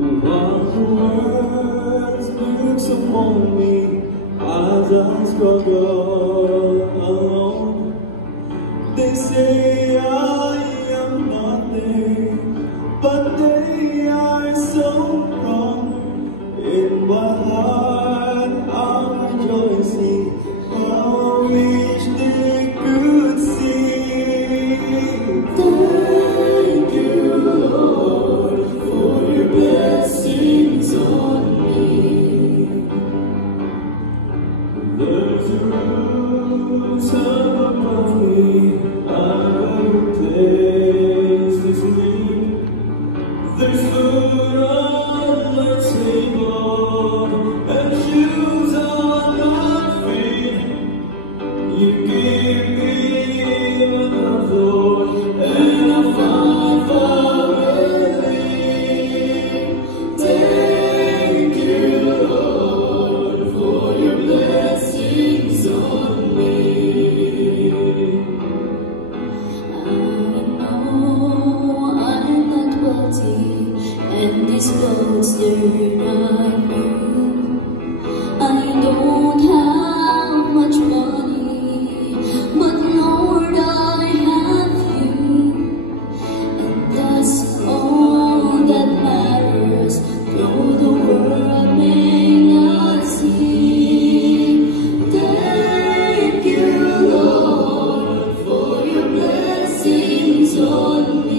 While the world looks upon me as I struggle alone, they say I am nothing, but they are so wrong. In my heart I'm rejoicing how I wish they could see. Thank you, Lord, for your blessings on me. There's a roof above me, I'm a place to sleep. There's food on my table and shoes on my feet. You give me enough, Lord, and I find relief. Thank you, Lord, for your blessings on me. I know I'm not wealthy, and these clothes they're not new. I don't have much money, but Lord, I have you, and that's all that matters. Though the world may not see. Thank you, Lord, for your blessings on me.